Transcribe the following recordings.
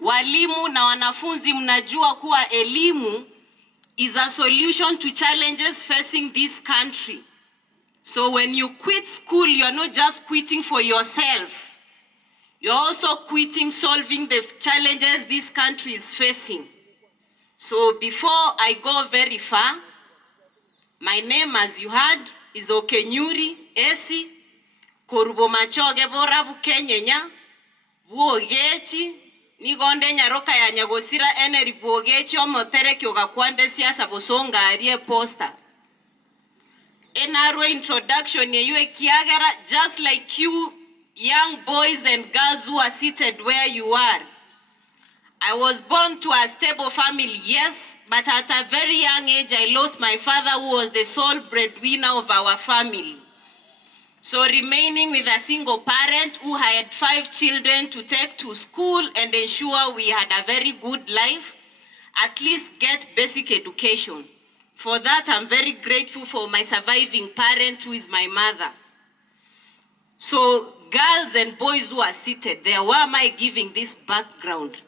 Walimu na wanafunzi mnajua kuwa elimu is a solution to challenges facing this country. So when you quit school, you're not just quitting for yourself. You're also quitting solving the challenges this country is facing. So before I go very far, my name, as you heard, is Okenyuri, Essy, Korubo machoge borabu Kenyenya, Buogechi, Nigonde nyaroka ya nyagosira eneri Buogechi omotere kyoga kwande siasa bosonga arie poster. Enaro introduction yue kiagara, just like you young boys and girls who are seated where you are. I was born to a stable family, yes, but at a very young age, I lost my father, who was the sole breadwinner of our family. So remaining with a single parent who had 5 children to take to school and ensure we had a very good life, at least get basic education. For that, I'm very grateful for my surviving parent, who is my mother. So girls and boys who are seated there, why am I giving this background?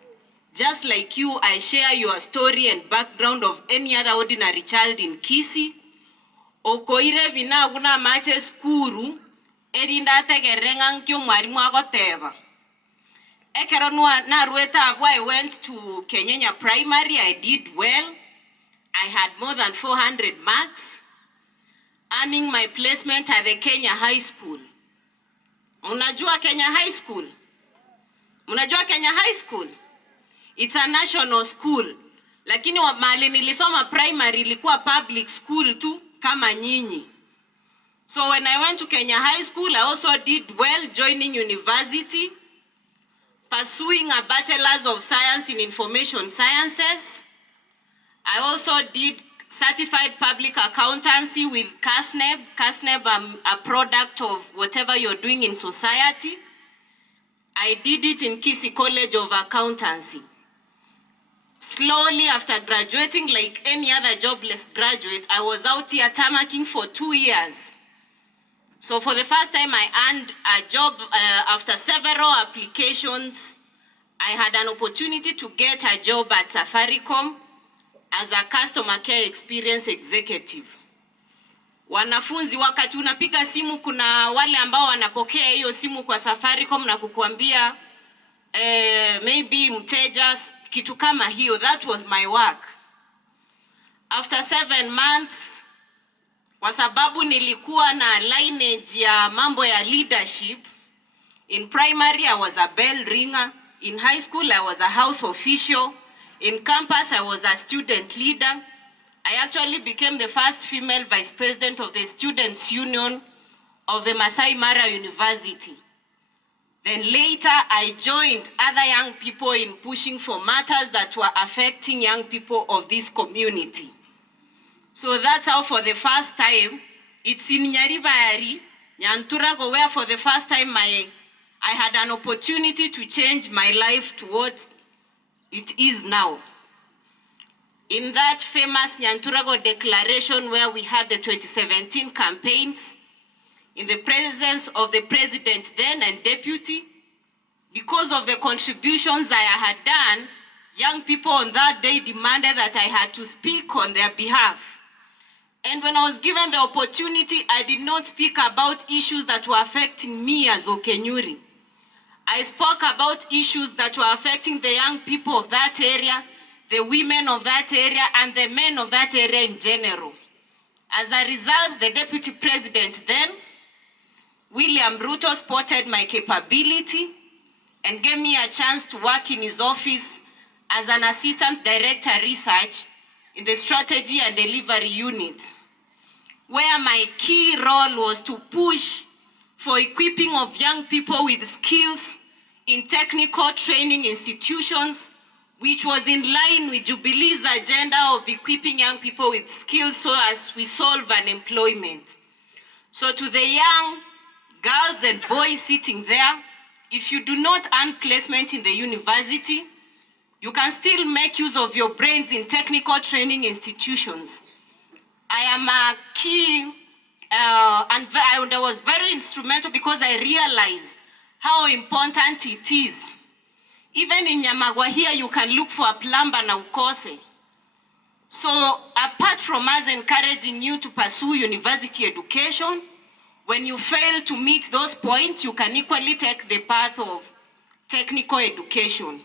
Just like you, I share your story and background of any other ordinary child in Kisii. Okoire vina guna mache skuru, erinda tegerengang kyo mwarimu agoteba. Ekero na rueta I went to Kenya Primary, I did well. I had more than 400 marks, earning my placement at the Kenya High School. Unajua Kenya High School? Unajua Kenya High School? It's a national school. Lakini mahali nilisoma primary ilikuwa public school tu kama nyinyi. So when I went to Kenya High School, I also did well, joining university, pursuing a Bachelor's of Science in Information Sciences. I also did certified public accountancy with KASNEB. KASNEB, a product of whatever you're doing in society. I did it in Kisii College of Accountancy. Slowly after graduating, like any other jobless graduate, I was out here tamarking for 2 years. So for the first time I earned a job after several applications. I had an opportunity to get a job at Safaricom as a customer care experience executive. Wanafunzi, wakati unapiga simu, kuna wale ambao wanapokea hiyo simu kwa Safaricom na kukuambia maybe mteja, kitu kama hiyo. That was my work. After 7 months, kwa sababu nilikuwa na lineage ya mambo ya leadership, in primary I was a bell ringer, in high school I was a house official, in campus I was a student leader. I actually became the first female vice president of the Students' Union of the Masai Mara University. Then later, I joined other young people in pushing for matters that were affecting young people of this community. So that's how for the first time, it's in Nyaribari, Nyanturago, where for the first time I had an opportunity to change my life to what it is now. In that famous Nyanturago declaration where we had the 2017 campaigns, in the presence of the president then and deputy, because of the contributions I had done, young people on that day demanded that I had to speak on their behalf. And when I was given the opportunity, I did not speak about issues that were affecting me as Okenyuri. I spoke about issues that were affecting the young people of that area, the women of that area, and the men of that area in general. As a result, the deputy president then, William Ruto, spotted my capability and gave me a chance to work in his office as an assistant director research in the strategy and delivery unit, where my key role was to push for equipping of young people with skills in technical training institutions, which was in line with Jubilee's agenda of equipping young people with skills so as we solve unemployment. So to the young girls and boys sitting there, if you do not earn placement in the university, you can still make use of your brains in technical training institutions. I am a key, and I was very instrumental because I realized how important it is Even in Nyamagwa here, you can look for a plumber na ukose. So apart from us encouraging you to pursue university education, when you fail to meet those points, you can equally take the path of technical education.